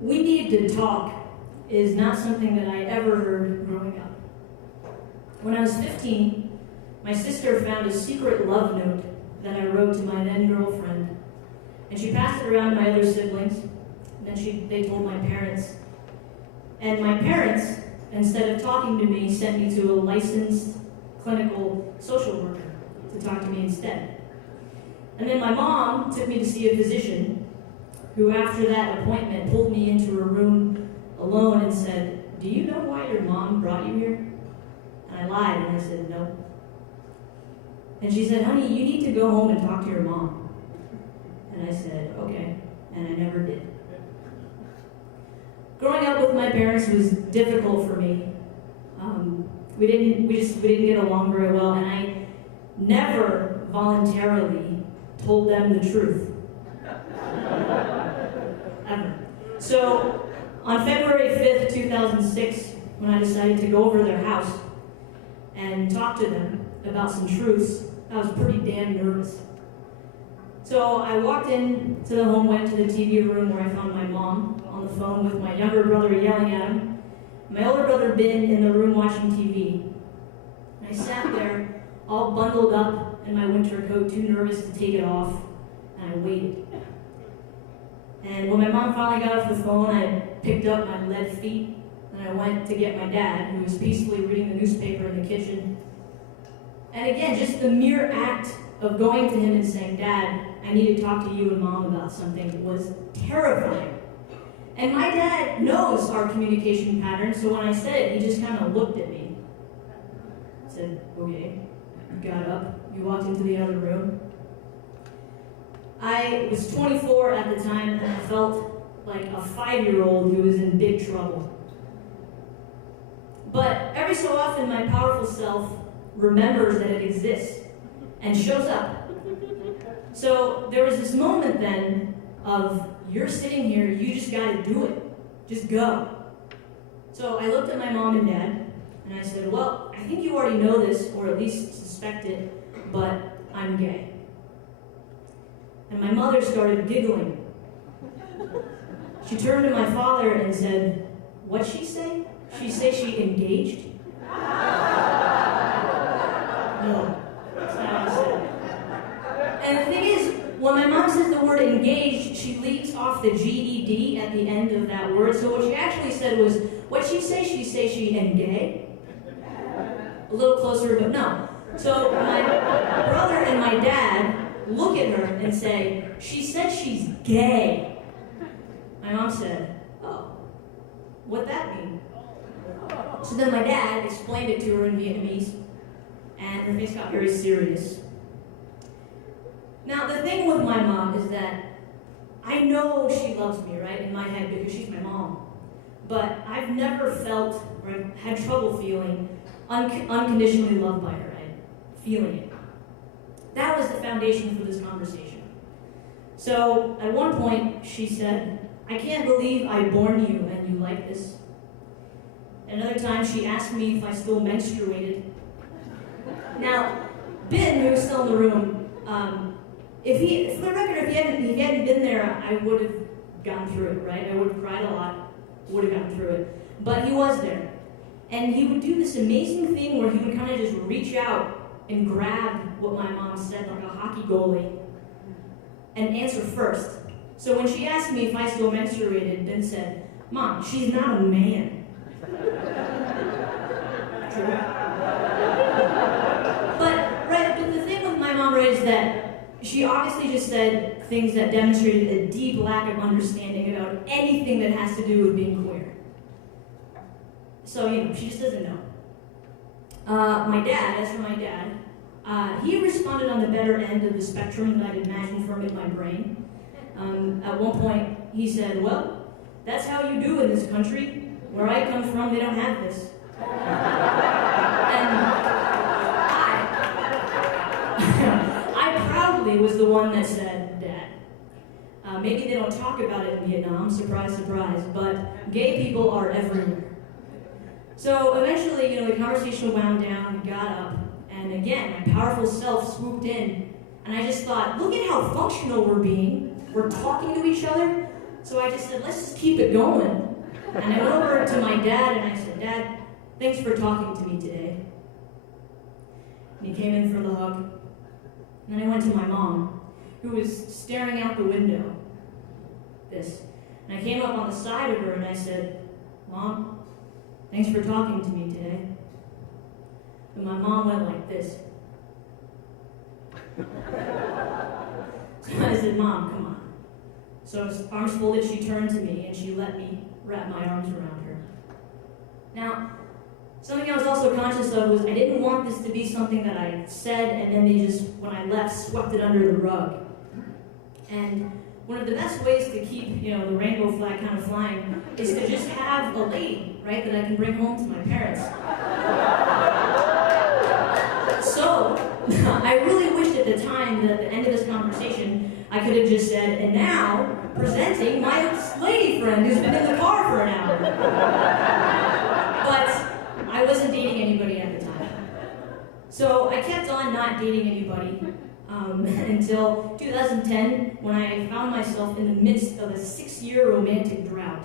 We need to talk is not something that I ever heard growing up. When I was 15, my sister found a secret love note that I wrote to my then girlfriend, and she passed it around to my other siblings, and then they told my parents. And my parents, instead of talking to me, sent me to a licensed clinical social worker to talk to me instead. And then my mom took me to see a physician who, after that appointment, pulled me into a room alone and said, "Do you know why your mom brought you here?" And I lied and I said, "No." And she said, "Honey, you need to go home and talk to your mom." And I said, "Okay," and I never did. Growing up with my parents was difficult for me. We didn't get along very well, and I never voluntarily told them the truth. Ever. So, on February 5th, 2006, when I decided to go over to their house and talk to them about some truths, I was pretty damn nervous. So I walked in to the home, went to the TV room where I found my mom on the phone with my younger brother yelling at him. My older brother Ben in the room watching TV. And I sat there all bundled up in my winter coat, too nervous to take it off, and I waited. And when my mom finally got off the phone, I picked up my lead feet and I went to get my dad, who was peacefully reading the newspaper in the kitchen. And again, just the mere act of going to him and saying, "Dad, I need to talk to you and Mom about something," was terrifying. And my dad knows our communication pattern, so when I said it, he just kind of looked at me. I said, "Okay." Got up, we walked into the other room. I was 24 at the time, and I felt like a 5-year-old who was in big trouble. But every so often, my powerful self remembers that it exists and shows up. So there was this moment then of, you're sitting here, you just gotta do it. Just go. So I looked at my mom and dad, and I said, "Well, I think you already know this, or at least suspect it, but I'm gay." And my mother started giggling. She turned to my father and said, "What'd she say? She say she engaged?" No, that's not what I said. And the thing is, when my mom says the word engaged, she leaves off the GED at the end of that word. So what she actually said was, "What'd she say? She say she engaged?" A little closer, but no. So my brother and my dad look at her and say, "She said she's gay." My mom said, "Oh, what'd that mean?" So then my dad explained it to her in Vietnamese, and her face got very serious. Now, the thing with my mom is that I know she loves me, right, in my head, because she's my mom. But I've never felt, or I've had trouble feeling, unconditionally loved by her, right? Feeling it. That was the foundation for this conversation. So, at one point, she said, "I can't believe I born you and you like this." Another time, she asked me if I still menstruated. Now, Ben, who's still in the room, for the record, if he hadn't been there, I would have gone through it, right? I would have cried a lot, would have gone through it. But he was there. And he would do this amazing thing where he would kind of just reach out and grab what my mom said, like a hockey goalie, and answer first. So when she asked me if I still menstruated, Ben said, "Mom, she's not a man." True. But the thing with my mom, right, is that she obviously just said things that demonstrated a deep lack of understanding about anything that has to do with being queer. So, she just doesn't know. My dad, as for my dad, he responded on the better end of the spectrum that I'd imagined from in my brain. At one point, he said, "Well, that's how you do in this country. Where I come from, they don't have this." And I proudly was the one that said, "Dad, maybe they don't talk about it in Vietnam, surprise, surprise, but gay people are everywhere." So eventually, the conversation wound down, got up, and again, my powerful self swooped in, and I just thought, look at how functional we're being. We're talking to each other. So I just said, let's just keep it going. And I went over to my dad and I said, Dad, thanks for talking to me today. And he came in for the hug. And then I went to my mom, who was staring out the window. And I came up on the side of her and I said, Mom, thanks for talking to me today. And my mom went like this. So I said, Mom, come on. So arms folded, she turned to me and she let me wrap my arms around her. Now, something I was also conscious of was I didn't want this to be something that I said and then they just, when I left, swept it under the rug. And one of the best ways to keep, the rainbow flag kind of flying is to just have a lady, right, that I can bring home to my parents. So, I really wished at the time that at the end of this conversation, I could have just said, and now, presenting my lady friend who's been in the car for an hour. But I wasn't dating anybody at the time. So I kept on not dating anybody until 2010, when I found myself in the midst of a 6-year romantic drought.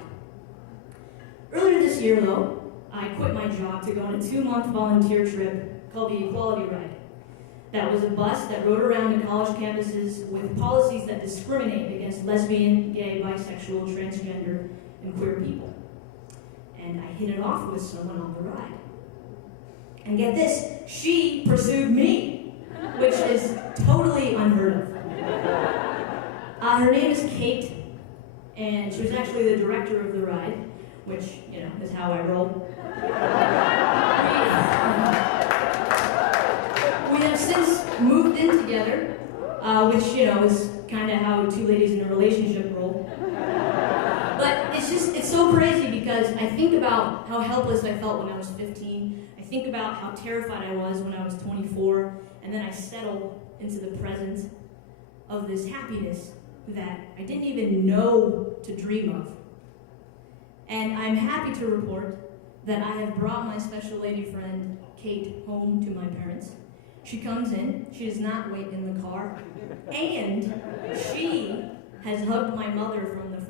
Earlier this year, though, I quit my job to go on a 2-month volunteer trip called the Equality Ride. That was a bus that rode around to college campuses with policies that discriminate against lesbian, gay, bisexual, transgender, and queer people. And I hit it off with someone on the ride. And get this, she pursued me, which is totally unheard of. Her name is Kate, and she was actually the director of the ride, which, is how I roll. We have since moved in together, which, is kind of how two ladies in a relationship roll. But it's so crazy because I think about how helpless I felt when I was 15. I think about how terrified I was when I was 24, and then I settle into the present of this happiness that I didn't even know to dream of. And I'm happy to report that I have brought my special lady friend, Kate, home to my parents. She comes in, she does not wait in the car, and she has hugged my mother from the